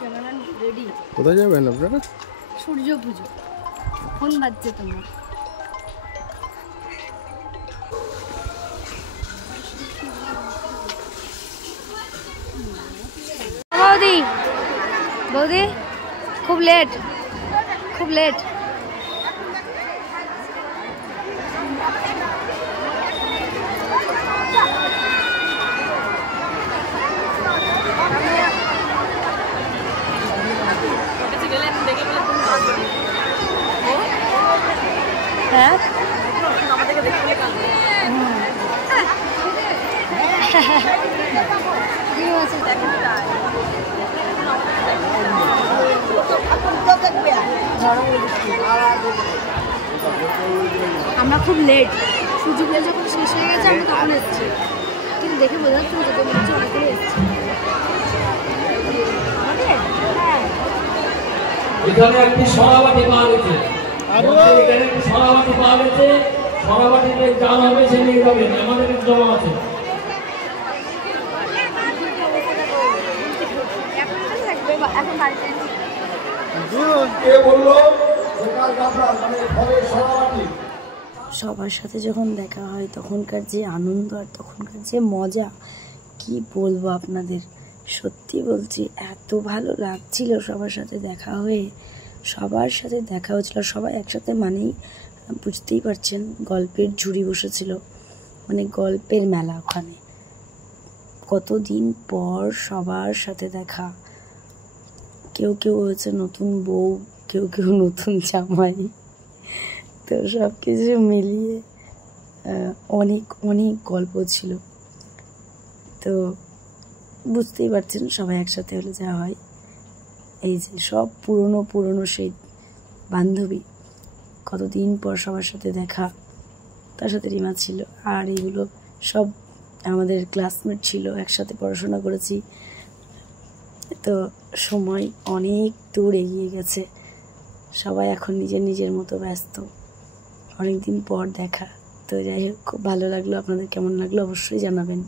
Cameraman ready. কোথায় যাবেন আপনারা? সূর্য পুজো। ফোন বাজছে তোমার? বৌদি বৌদি খুব লেট, খুব লেট। হ্যাঁ আমরা খুব লেট, সুযোগে যখন শেষ হয়ে গেছে আমরা তখন এসেছি, কিন্তু দেখে বোঝা যাচ্ছে যেতে মনে হচ্ছে অনেকগুলো এসেছি। এখানে একটি সরাবাটি পাওয়া গেছে, এখানে একটি সরাবাটি পাওয়া গেছে। সরাবাটিতে গান হবে, সে নিয়ে যাবেন, আমাদের জমা আছে। সবার সাথে যখন দেখা হয় তখনকার যে আনন্দ আর তখনকার যে মজা কি বলবো আপনাদের। সত্যি বলছি, এত ভালো লাগছিল সবার সাথে দেখা হয়ে। সবার সাথে দেখা হচ্ছিল, সবাই একসাথে মানেই বুঝতেই পারছেন গল্পের ঝুড়ি বসেছিল, মানে গল্পের মেলা। ওখানে কতদিন পর সবার সাথে দেখা। কেউ কেউ হয়েছে নতুন বউ, কেউ কেউ নতুন জামাই, তো সব কিছু মিলিয়ে অনেক অনেক গল্প ছিল। তো বুঝতেই পারছেন সবাই একসাথে হলে যা হয়। এই যে সব পুরনো পুরনো সেই বান্ধবী, কতদিন পর সবার সাথে দেখা। তার সাথে রিমা ছিল, আর এগুলো সব আমাদের ক্লাসমেট ছিল, একসাথে পড়াশোনা করেছি। তো সময় অনেক দূর এগিয়ে গেছে, সবাই এখন নিজের নিজের মতো ব্যস্ত। অনেক দিন পর দেখা। তো যাই হোক, খুব ভালো লাগলো। আপনাদের কেমন লাগলো অবশ্যই জানাবেন।